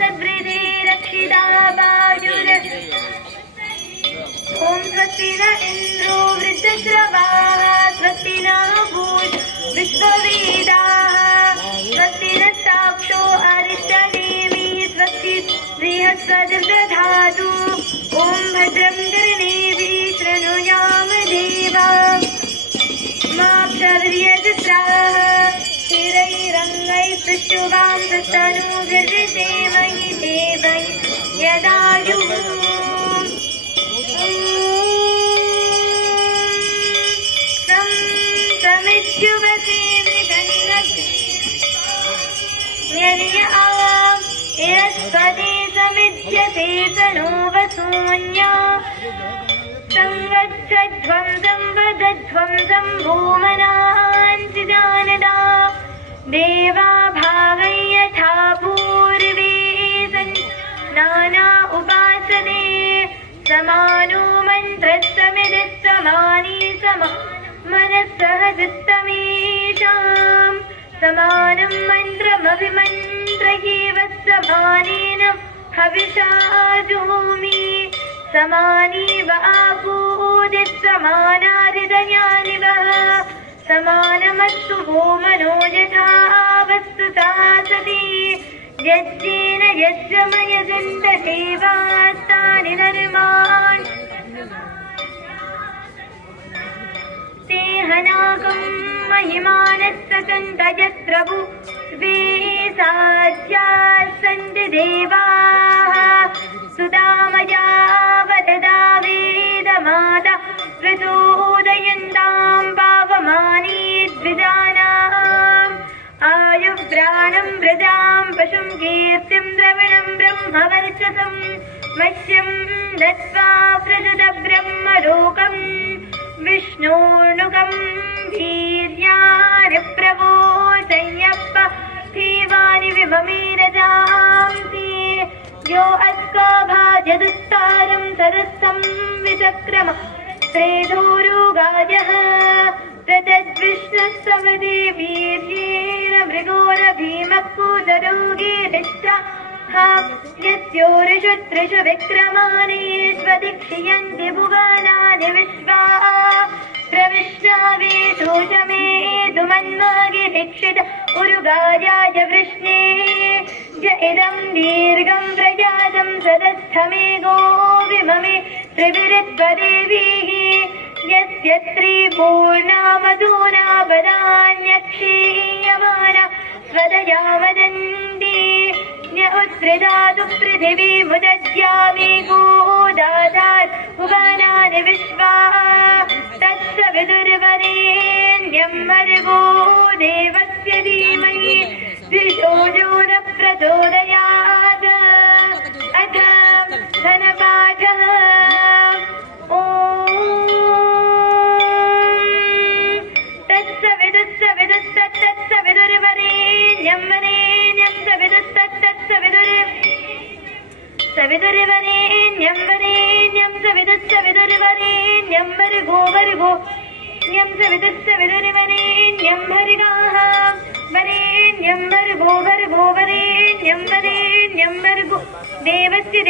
सद्वृद्धे रक्षिता वायुर् ॐ स्वस्ति न इन्द्रो वृद्धश्रवाः स्वस्ति न विश्ववेदाः स्वस्ति नस्ताक्षो अरिष्टनेमिः स्वस्ति बृहस्पतिर्दधातु ॐ भद्रं कर्णेभिः शृणुयाम देवाः माक्षर्यजत्राः स्थिरैरङ्गैः सुष्ठुवां तस्तनूभिर्विषेमहि देवैः यदायुः समित्युवसे यस्पदे समिध्यसे तनो वसून्या संवत्सध्वं संवदध्वं सम्भूमनांसि जानदा देवा भागै यथा पूर्वे नाना उपासते समानो मन्त्रस्तमिदः समानी मनस्सहजित्तमेषां समानं मन्त्रमभिमन्त्रयेव समानेन हविषा जुहोमि समानी व आपूदित् समानादिदयानि वः समानमस्तु वो मनो यथा वस्तुता सति यज्ञेन यस्य मयगण्डदेवास्तानि धर्मान् तेहनाकं महिमानस्तकन्त यत्र भुवे साध्यास्सन्ति देवाः सुदामया वददा वेदमाता प्रचोदयन्तां पावमानी द्विजानाम् आयुप्राणं व्रजां पशुं कीर्तिं द्रविणं ब्रह्मवर्चसं मह्यं दत्त्वा प्रजद ब्रह्मलोकम् विष्णोर्नुकं वीर्याणि प्रवोचय्यप्प स्थीवानि विममेरजांसि यो अस्काभाजदुत्तारं सरस्तं विचक्रम त्रेधोरुगायः प्रतद्विष्णुस्तवदे वीर्येण मृगोरभीमक्कूजरोगीरिष्टा यस्योरिषु त्रिषु विक्रमाणेष्वधिक्षियन्ति भुवनानि विश्वा प्रविष्टावेशोषमेतुमन्मागिरीक्षित उरुगायाय वृष्णे ज इदं दीर्घं प्रजातं सदस्थमेघो विममे त्रिभिरित्वदेवीः यस्य त्रिपूर्णा मधुना वदान्यक्षीयमाना स्वदया वदन्ति उत्सृजातु पृथिवीमुदद्यामेघो दाधात् भुवनानि विश्वा तत्सवितुर्वरेण्यं भर्गो देवस्य धीमहि धियो यो न प्रचोदयात् अथ धनपाठः ॐ तत्सवितुर्वरेण्यं वरेण्यं सवितुर्वरेण्यं वरेण्यं सवितुर्वरेण्यं भर्गो न्यं सवितुर्वरेण्यं भर्गाः वरेण्यं भर्गो वरेण्यं भर्गो देवस्य